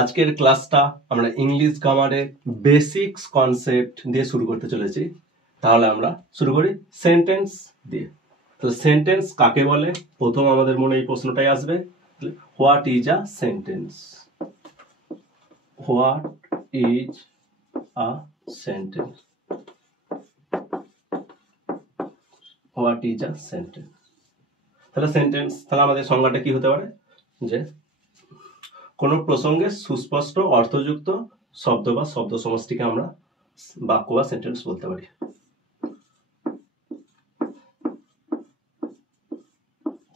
আজকের ক্লাসটা আমরা ইংলিশ গ্রামারের বেসিক্স কনসেপ্ট দিয়ে শুরু করতে চলেছি। তাহলে আমরা শুরু করি সেন্টেন্স দিয়ে। তো সেন্টেন্স কাকে বলে, প্রথম আমাদের মনে এই প্রশ্নটাই আসবে, what is a sentence? What is a sentence? What is a sentence? তাহলে সেন্টেন্স, তাহলে আমাদের সংজ্ঞাটা কি হতে পারে, যে কোনো প্রসঙ্গে সুস্পষ্ট অর্থযুক্ত শব্দ বা শব্দ সমষ্টিকে আমরা বাক্য বা সেন্টেন্স বলতে পারি।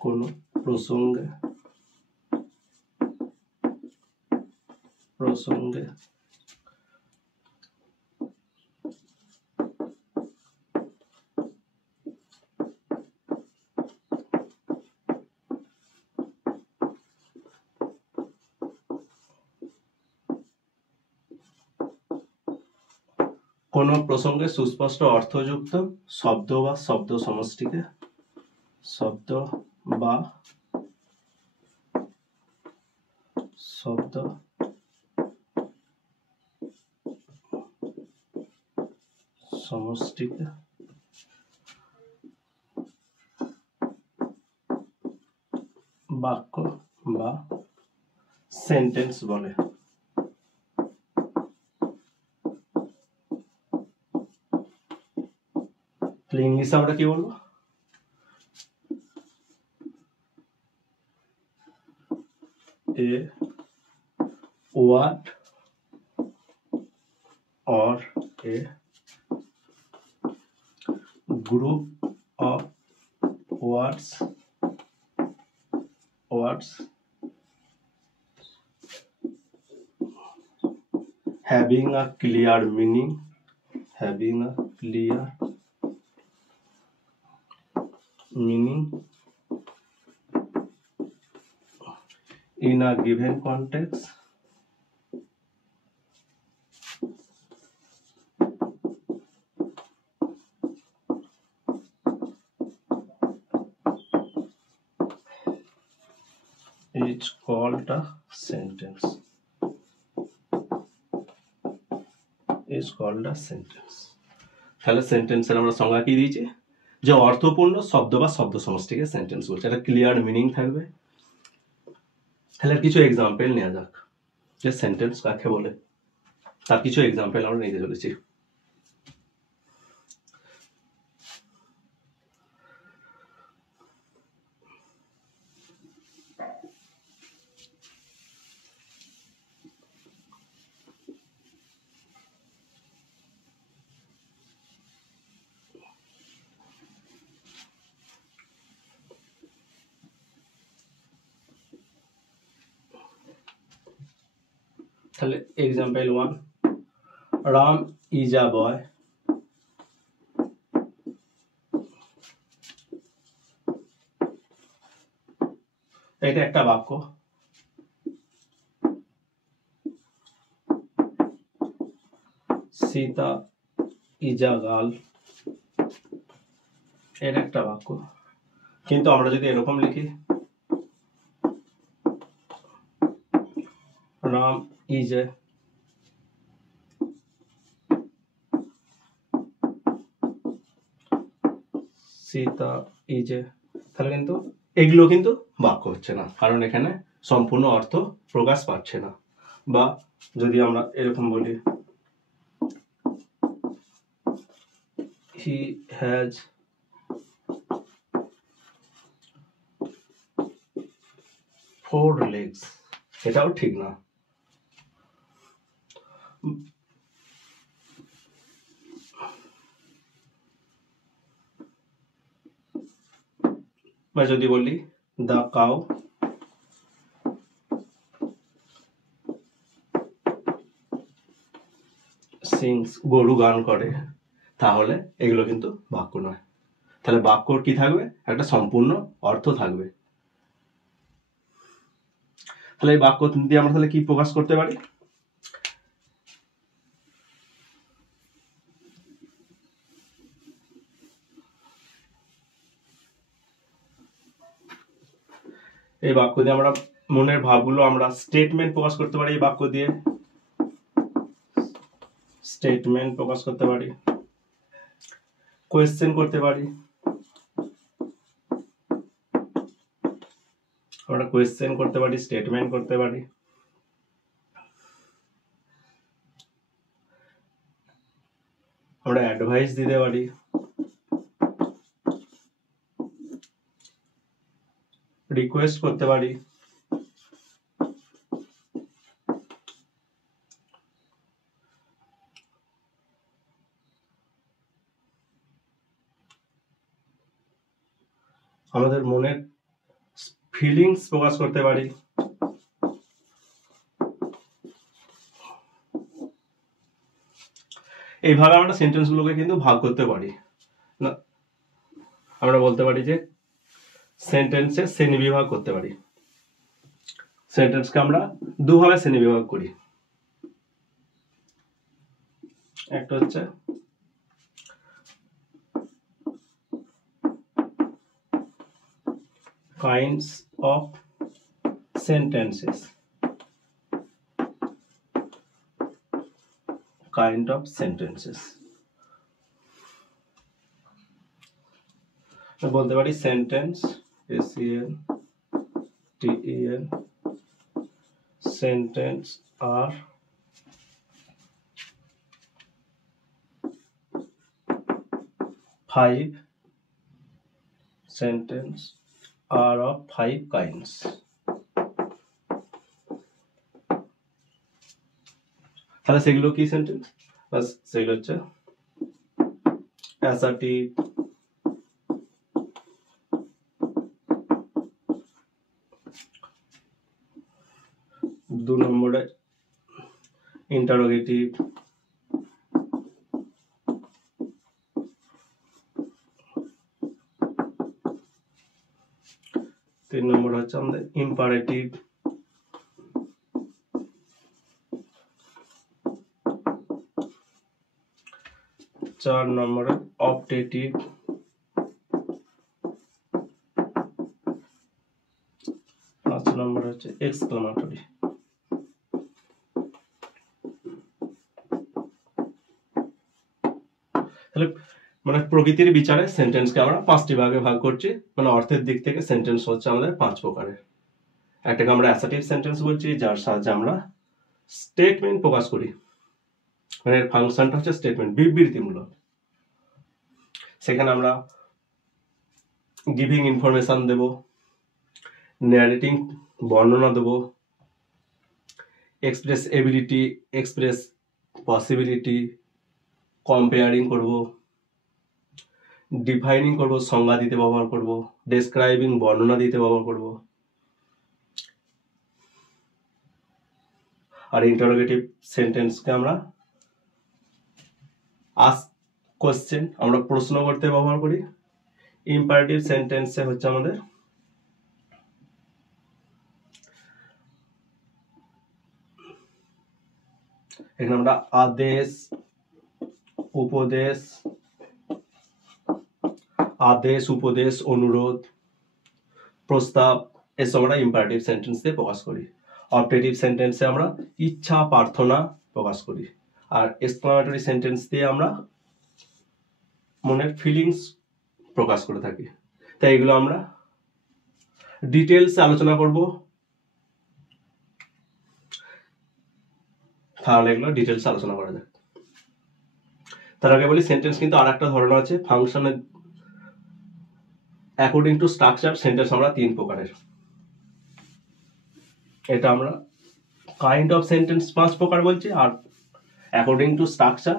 কোন প্রসঙ্গে কোন প্রসঙ্গে সুস্পষ্ট অর্থযুক্ত শব্দ বা শব্দ সমষ্টিকে বাক্য বা সেন্টেন্স বলে। ইংলিশে আমরা কি বলবো? A word or a group of words having a clear meaning in a given context is called a sentence. তাহলে সেন্টেন্সের আমরা সংজ্ঞা কি দিয়েছি, যে অর্থপূর্ণ শব্দ বা শব্দ সমষ্টিকে সেন্টেন্স বলছে, এটা ক্লিয়ার মিনিং থাকবে। তাহলে কিছু এক্সাম্পল নেওয়া যাক যে সেন্টেন্স কাকে বলে, তার কিছু এক্সাম্পল আমরা নিতে চলেছি। তাহলে এক্সাম্পল 1, রাম ইজ আ বয়। এটা একটা বাক্য। সীতা ইজ আ গার্ল, এটা একটা বাক্য। কিন্তু আমরা যদি এরকম লিখি, Ram is a Sita is a, তাহলে কিন্তু এগুলো কিন্তু বাক্য হচ্ছে না, কারণ এখানে সম্পূর্ণ অর্থ প্রকাশ পাচ্ছে না। বা যদি আমরা এরকম বলি, হি হ্যাজ ফোর লেগস, এটাও ঠিক না। বা যদি বলি দ্য কাউ সিংস, গরু গান করে, তাহলে এগুলো কিন্তু বাক্য নয়। তাহলে বাক্যর কি থাকবে, একটা সম্পূর্ণ অর্থ থাকবে। তাহলে এই বাক্য দিয়ে আমরা তাহলে কি প্রকাশ করতে পারি? এই বাক্য দিয়ে আমরা মনের ভাবগুলো আমরা স্টেটমেন্ট প্রকাশ করতে পারি এই বাক্য দিয়ে, স্টেটমেন্ট প্রকাশ করতে পারি, কোয়েশ্চেন করতে পারি, আমরা কোয়েশ্চেন করতে পারি, স্টেটমেন্ট করতে পারি, আমরা অ্যাডভাইস দিতে পারি, রিকোয়েস্ট করতে পারি, আমাদের মনের ফিলিংস প্রকাশ করতে পারি, এইভাবে আমরা সেন্টেন্স গুলোকে কিন্তু ভাগ করতে পারি না। আমরা বলতে পারি যে সেন্টেন্সে শ্রেণী বিভাগ করতে পারি। সেন্টেন্সকে আমরা দুভাবে শ্রেণী বিভাগ করি। একটা হচ্ছে kinds of sentences, kind of sentences বলতে পারি সেন্টেন্স, SENTEN, সেন্টেন্স আর five sentence are of 5 kinds. তাহলে সেগুলো কি সেন্টেন্স? বাস সেগুলো হচ্ছে অ্যাসার্টিভ, দু নম্বরে ইন্টারোগেটিভ, তিন নম্বর হচ্ছে আমাদের ইম্পারেটিভ, চার নম্বরে অপটেটিভ, পাঁচ নম্বর হচ্ছে এক্সক্লামেটরি। তাহলে মানে প্রকৃতির বিচারে সেন্টেন্সকে আমরা পাঁচটি ভাগে ভাগ করছি। মানে অর্থের দিক থেকে সেন্টেন্স হচ্ছে আমাদের 5 প্রকারের। একটাকে আমরা অ্যাসার্টিভ সেন্টেন্স বলছি, যার সাহায্যে আমরা স্টেটমেন্ট প্রকাশ করি, মানে ফাংশনটা হচ্ছে স্টেটমেন্ট, বিবৃতিমূলক। সেখানে আমরা গিভিং ইনফরমেশন দেব, ন্যারেটিং বর্ণনা দেব, express ability, express possibility, comparing করব, ডিফাইনিং করব, সংজ্ঞা দিতে ব্যবহার করব, ডেসক্রাইবিং বর্ণনা দিতে ব্যবহার করব, আর ইন্টারোগেটিভ সেন্টেন্সকে আমরা আস্ক কোশ্চেন, আমরা প্রশ্ন করতে ব্যবহার করি। ইম্পারেটিভ সেন্টেন্সে হচ্ছে আমাদের এখানে আমরা আদেশ, উপদেশ, অনুরোধ, প্রস্তাব, এসব আমরা ইম্পারেটিভ সেন্টেন্স দিয়ে প্রকাশ করি। অপটেটিভ সেন্টেন্সে আমরা ইচ্ছা, প্রার্থনা প্রকাশ করি। আর এক্সক্লামেটরি সেন্টেন্স দিয়ে আমরা মনের ফিলিংস প্রকাশ করে থাকি। তাই এগুলো আমরা ডিটেলসে আলোচনা করব। তাহলে এগুলো ডিটেলসে আলোচনা করা যাক। তার আগে বলি সেন্টেন্স কিন্তু আর একটা ধরন আছে ফাংশনের অ্যাকর্ডিং টু স্ট্রাকচার। সেন্টেন্স আমরা 3 প্রকারের। এটা আমরা কাইন্ড অফ সেন্টেন্স 5 প্রকার বলছি, আর অ্যাকর্ডিং টু স্ট্রাকচার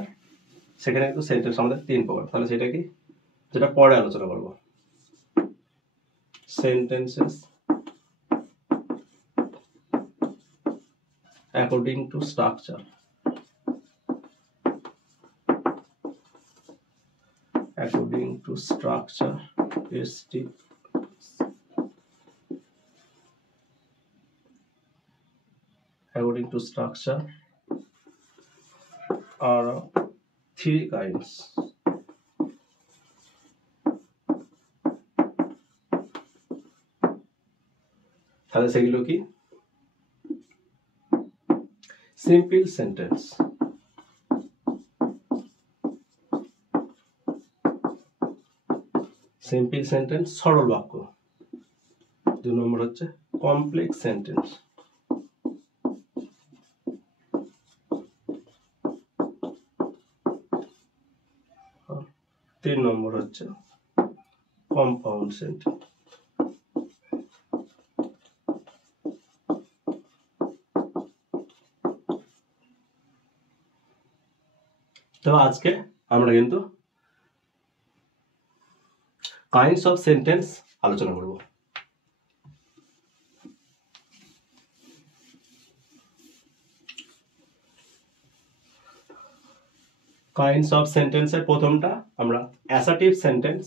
সেখানে কিন্তু সেন্টেন্স আমাদের 3 প্রকার। তাহলে সেটা কি, যেটা পরে আলোচনা করব। Sentences according to structure, according to structure, according to structure are 3 kinds. তাহলে সেগুলো কি? সিম্পল সেন্টেন্স, সিম্পল সেন্টেন্স সরল বাক্য। 2 নম্বর হচ্ছে কমপ্লেক্স সেন্টেন্স। 3 নম্বর হচ্ছে কম্পাউন্ড সেন্টেন্স। তো আজকে আমরা কিন্তু কাইন্ডস অফ সেন্টেন্স আলোচনা করব। কাইন্ডস অফ সেন্টেন্সের প্রথমটা আমরা অ্যাসার্টিভ সেন্টেন্স,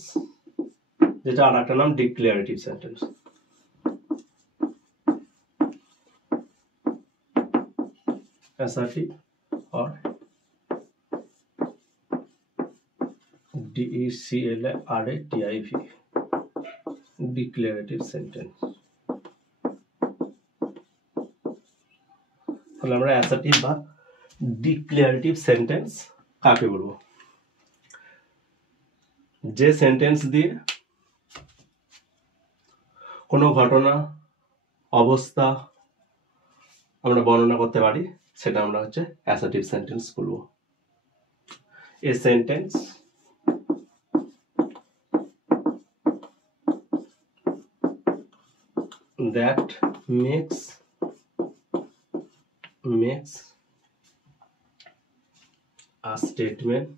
যেটা আর একটা নাম declarative sentence. Assertive or DECLARATIV, declarative sentence. তাহলে আমরা অ্যাসার্টিভ বা ডিক্লারেটিভ সেন্টেন্স কাকে বলবো? যে সেন্টেন্স দিয়ে কোনো ঘটনা, অবস্থা আমরা বর্ণনা করতে পারি, সেটা আমরা হচ্ছে অ্যাসার্টিভ সেন্টেন্স বলবো। A sentence that makes a statement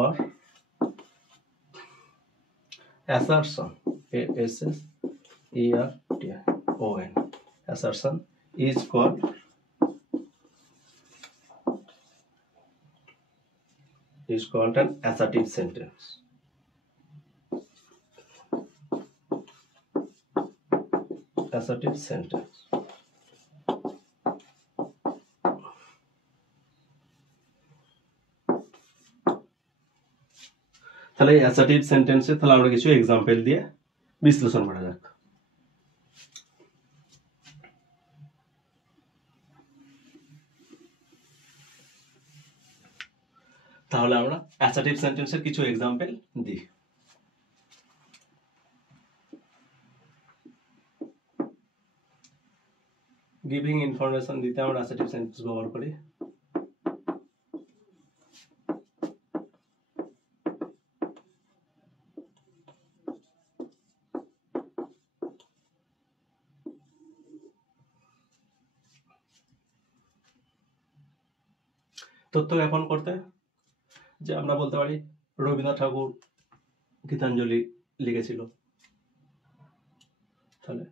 or assertion, ASSERTION, assertion is called an assertive sentence. Assertive sentence. তাহলে অ্যাসার্টিভ সেন্টেন্সে তাহলে আমরা কিছু এক্সাম্পল দিয়ে বিশ্লেষণ করা যাক। তাহলে আমরা অ্যাসার্টিভ সেন্টেন্সের কিছু এক্সাম্পল দিই। গিভিং ইনফরমেশন দিতে আমরা অ্যাসার্টিভ সেন্টেন্স ব্যবহার করি। তথ্য জ্ঞাপন করতে যে আমরা বলতে পারি রবীন্দ্রনাথ ঠাকুর গীতাঞ্জলি লিখেছিল, তাহলে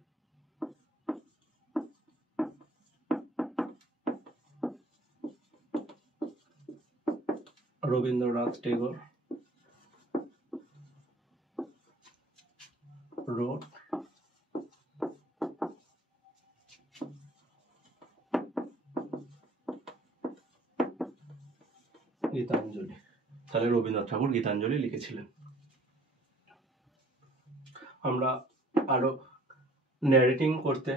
রবীন্দ্রনাথ টেগোর wrote গীতাঞ্জলি। তাহলে রবীন্দ্রনাথ ঠাকুর গীতাঞ্জলি লিখেছিলেন। আমরা আরো ন্যারেটিং করতে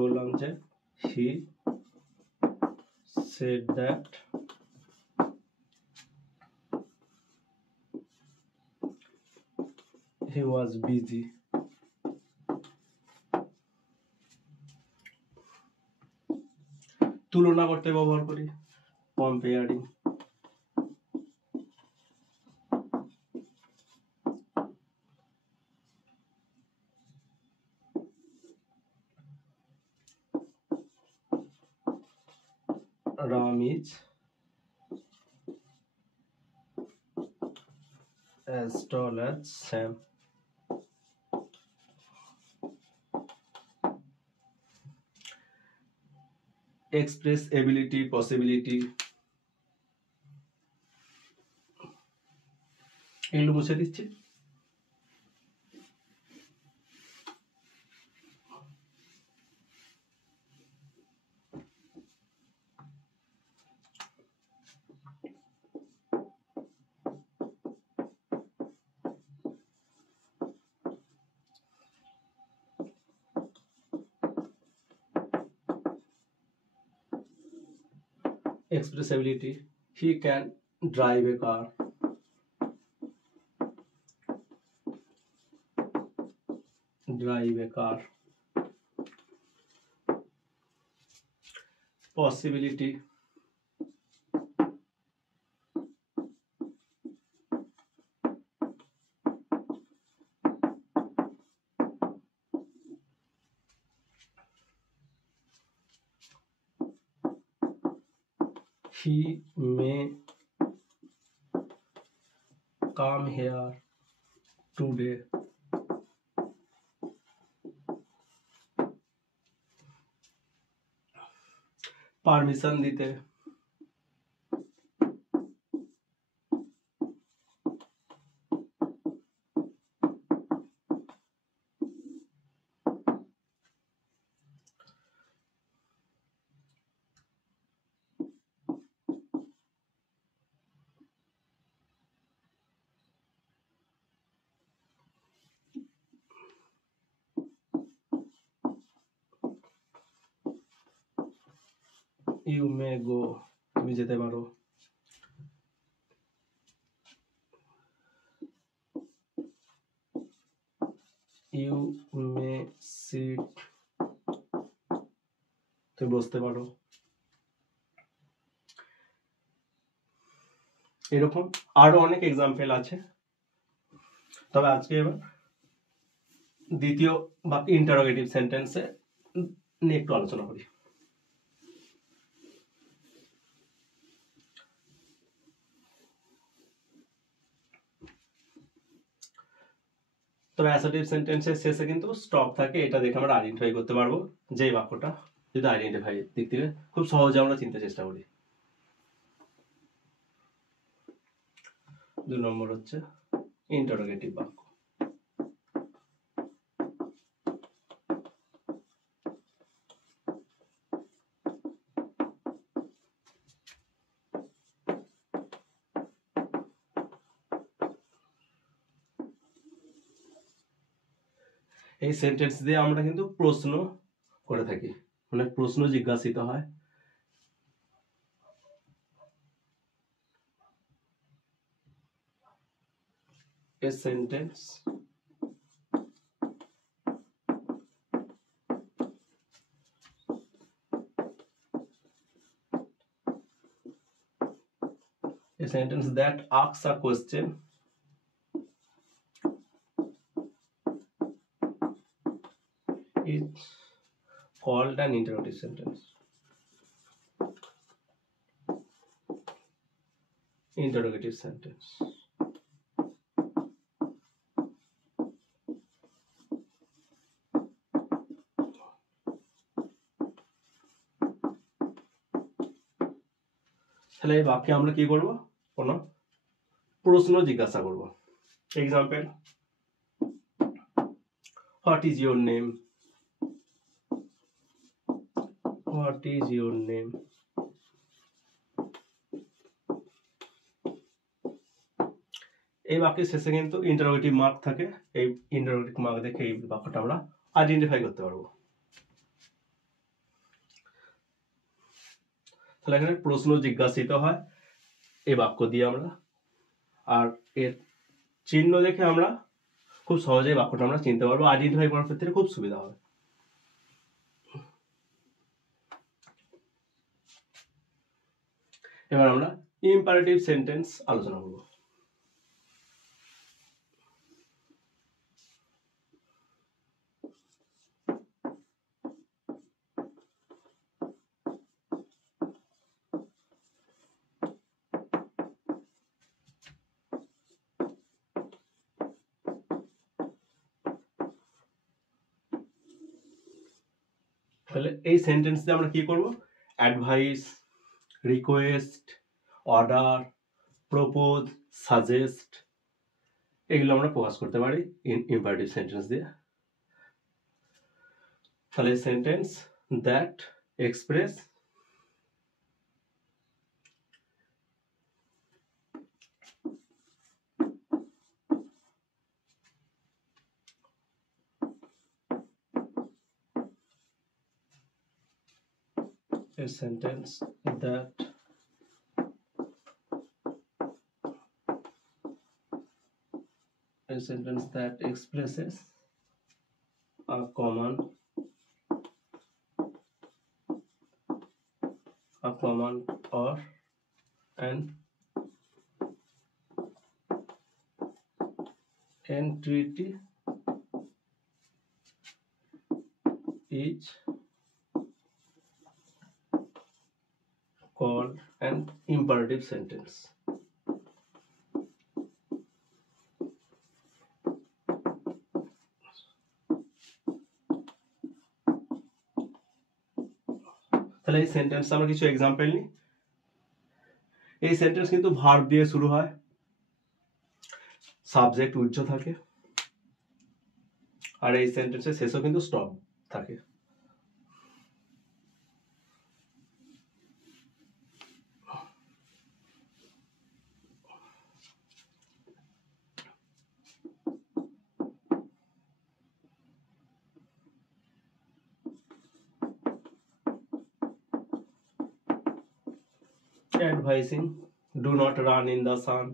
বললাম যে he said that he was busy তুলনা করতে ব্যবহার করি comparing. Ram is as tall as Sam. Express ability, possibility, এগুলো মুছে দিচ্ছি। expressibility, he can drive a car. Drive a car. Possibility, he may come here today. Permission দিতে, you may গো, তুমি যেতে পারো। ইউ মে সিট, তুমি বসতে পারো। এরকম আরো অনেক এক্সাম্পল আছে, তবে আজকে এবার দ্বিতীয় বা ইন্টারোগেটিভ সেন্টেন্সে নিয়ে একটু আলোচনা করি। তবে অ্যাসার্টিভ সেন্টেন্সের শেষে কিন্তু স্টপ থাকে, এটা দেখে আমরা আইডেন্টিফাই করতে পারবো যে এই বাক্যটা যদি আইডেন্টিফাই দিক থেকে খুব সহজে আমরা চিনতে চেষ্টা করি। 2 নম্বর হচ্ছে ইন্টারোগেটিভ বাক্য। এই সেন্টেন্স দিয়ে আমরা কিন্তু প্রশ্ন করে থাকি, মানে প্রশ্ন জিজ্ঞাসিত হয়। A sentence that asks a question is called an interrogative sentence. Interrogative sentence. তাহলে এই বাক্যে আমরা কি করব, কোনো প্রশ্ন জিজ্ঞাসা করব। Example, what is your name? What is your name? এই বাক্যের শেষে কিন্তু ইন্টারোগেটিভ মার্ক থাকে, এই ইন্টারোগেটিভ মার্ক দেখে এই বাক্যটা আমরা আইডেন্টিফাই করতে পারবো। তাহলে এখানে প্রশ্ন জিজ্ঞাসিত হয় এই বাক্য দিয়ে আমরা, আর এর চিহ্ন দেখে আমরা খুব সহজেই বাক্যটা আমরা চিনতে পারবো, আইডেন্টিফাই করার ক্ষেত্রে খুব সুবিধা হবে। এবার আমরা ইম্পারেটিভ সেন্টেন্স আলোচনা করব। তাহলে এই সেন্টেন্স দিয়ে আমরা কি করব, advice, request, order, propose, suggest, এগুলো আমরা প্রকাশ করতে পারি ইম্পারেটিভ সেন্টেন্স দিয়ে। তাহলে sentence that express a sentence that a sentence that expresses a common or an entity is called an imperative sentence. তাহলে এই সেন্টেন্স আমরা কিছু এক্সাম্পল নিই। এই সেন্টেন্স কিন্তু ভার্ব দিয়ে শুরু হয়, সাবজেক্ট উজ্জ থাকে, আর এই সেন্টেন্সের শেষেও কিন্তু স্টপ থাকে। Advising, do not run in the sun.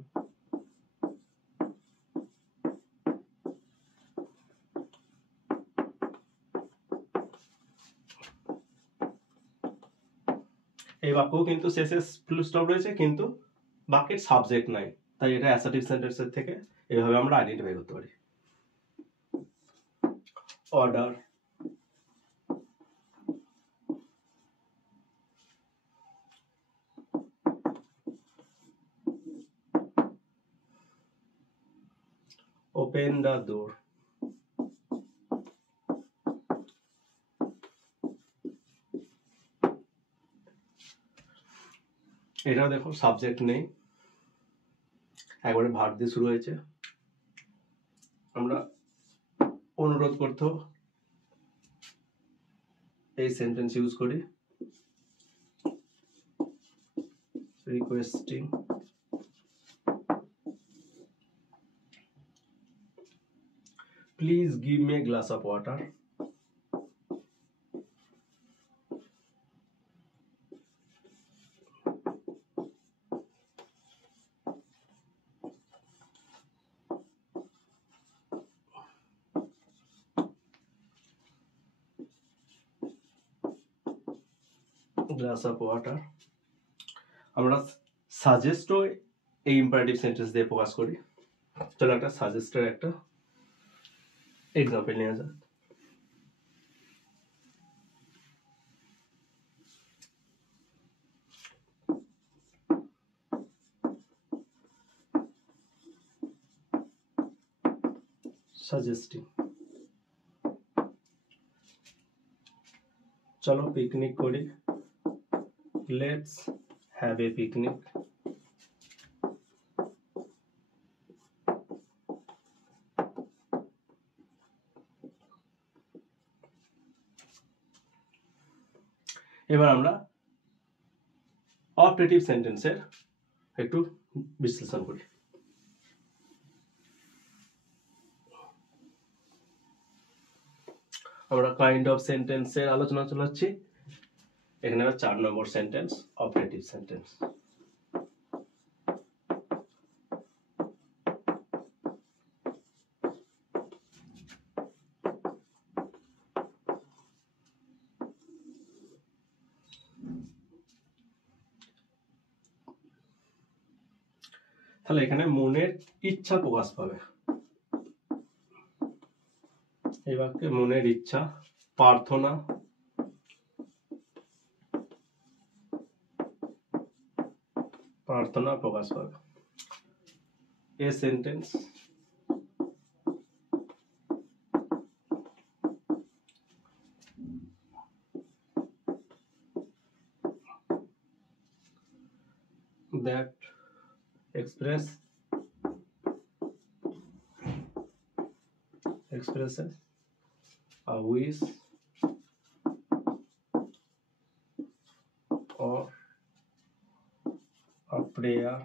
এই বাক্যও কিন্তু শেষে ফুল স্টপ রয়েছে, কিন্তু বাক্যের সাবজেক্ট নাই, তাই এটা অ্যাসার্টিভ সেন্টেন্সের থেকে এইভাবে আমরা আইডেন্টিফাই করতে পারি। অর্ডার, ওপেন দ্য ডোর, এটাও দেখো সাবজেক্ট নেই, একবারে ভার্ব দিয়ে শুরু হয়েছে। আমরা অনুরোধ করতেও এই সেন্টেন্স ইউজ করি, requesting, please give me a glass of water. Glass of water. আমরা সাজেস্টও এই ইম্পারেটিভ সেন্টেন্স দিয়ে প্রকাশ করি। চলো একটা সাজেস্টের একটা এক্সাম্পল নেওয়া যাক। সাজেস্টিং, চলো পিকনিক করি, লেটস হ্যাভ এ পিকনিক। এবার আমরা অপারেটিভ সেন্টেন্সের একটু বিশ্লেষণ করি। আমরা কাইন্ড অফ সেন্টেন্সের আলোচনা চালাচ্ছি। এখানে 4 নম্বর সেন্টেন্স, অপারেটিভ সেন্টেন্স। তাহলে এখানে মনের ইচ্ছা প্রকাশ পাবে। এই বাক্যে মনের ইচ্ছা, প্রার্থনা, প্রকাশ পাবে। A sentence that expresses a wish or a prayer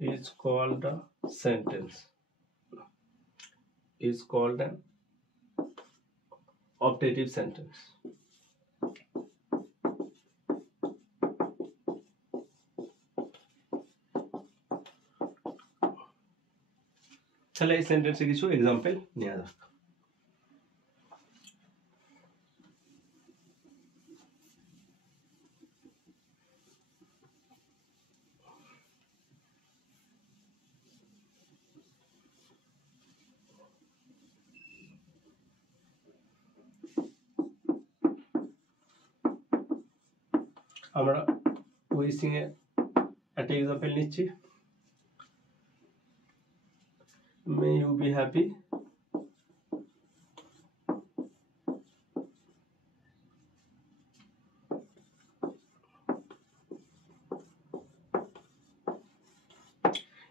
is called a sentence, is called an optative sentence. তাহলে এই সেন্টেন্সে কিছু এক্সাম্পল নেওয়া যাক। আমরা উইশিং এর একটা এক্সাম্পল নিচ্ছি, মে ইউ বি হ্যাপি।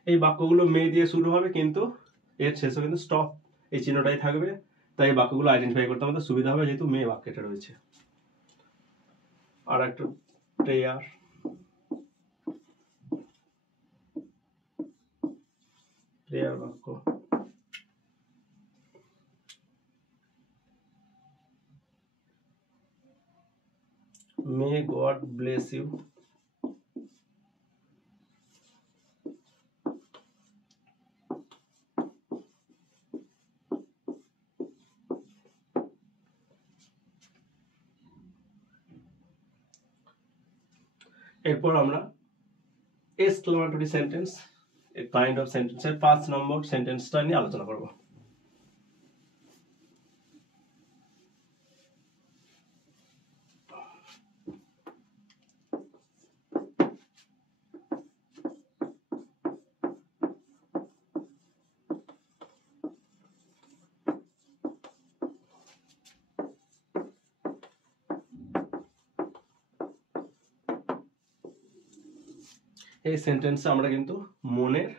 এই বাক্যগুলো মে দিয়ে শুরু হবে, কিন্তু এর শেষে কিন্তু স্টপ এই চিহ্নটাই থাকবে, তাই এই বাক্যগুলো আইডেন্টিফাই করতে আমাদের সুবিধা হবে যেহেতু মে বাক্যটা রয়েছে। আর একটা প্রেয়ার, প্রেয়ার বাক্য, মে গড ব্লেস ইউ। এরপর আমরা exclamatory sentence, a kind of সেন্টেন্সের 5 নম্বর সেন্টেন্সটা নিয়ে আলোচনা করব। এই সেন্টেন্সে আমরা কিন্তু মনের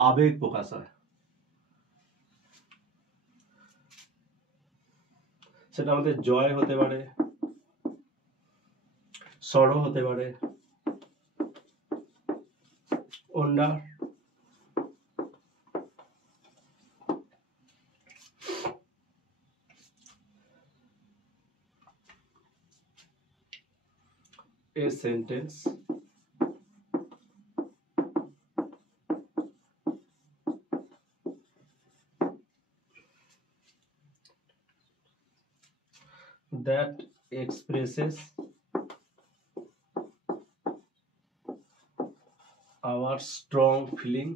আবেগ প্রকাশ হয়, সেটা আমাদের জয় হতে পারে, সরো হতে পারে, wonder, a sentence that expresses our strong feeling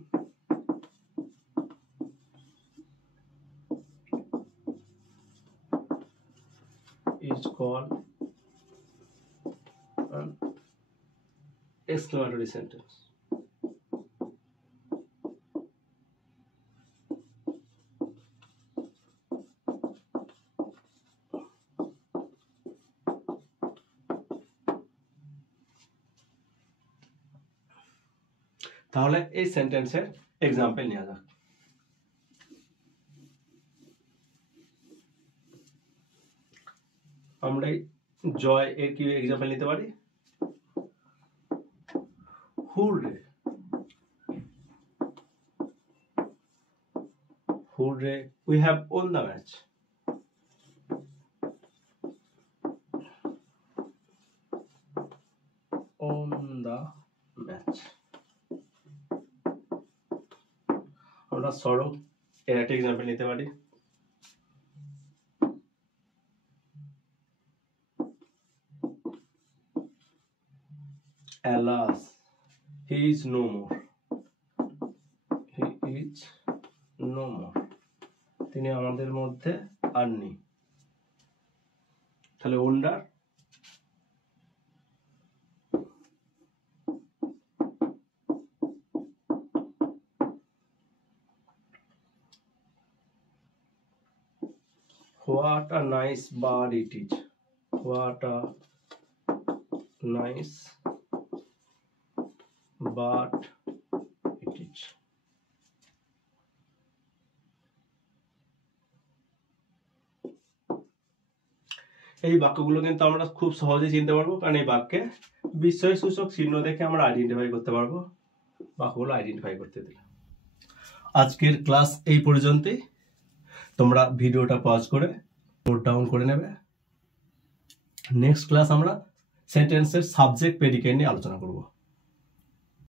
is called an exclamatory sentence. তাহলে এই সেন্টেন্সের এক্সাম্পল নেওয়া যাক। আমরা জয় এর কি এক্সাম্পল নিতে পারি, hurray, hurray we have won the match. On the match. আমরা সরো এর একটা এক্সাম্পল নিতে পারি, alas he is no more, he is no more, তিনি আমাদের মধ্যে আর নেই। তাহলে wonder, what a nice bird it is, what a nice bird it is. এই বাক্যগুলো কিন্তু আমরা খুব সহজে চিনতে পারবো, কারণ এই বাক্যে বিস্ময়সূচক চিহ্ন দেখে আমরা আইডেন্টিফাই করতে পারবো, বাক্যগুলো আইডেন্টিফাই করতে দিলে। আজকের ক্লাস এই পর্যন্তই, তোমরা ভিডিওটা পজ করে নোট ডাউন করে নেবে। নেক্সট ক্লাস আমরা সেন্টেন্সের সাবজেক্ট প্রেডিকেট নিয়ে আলোচনা করব।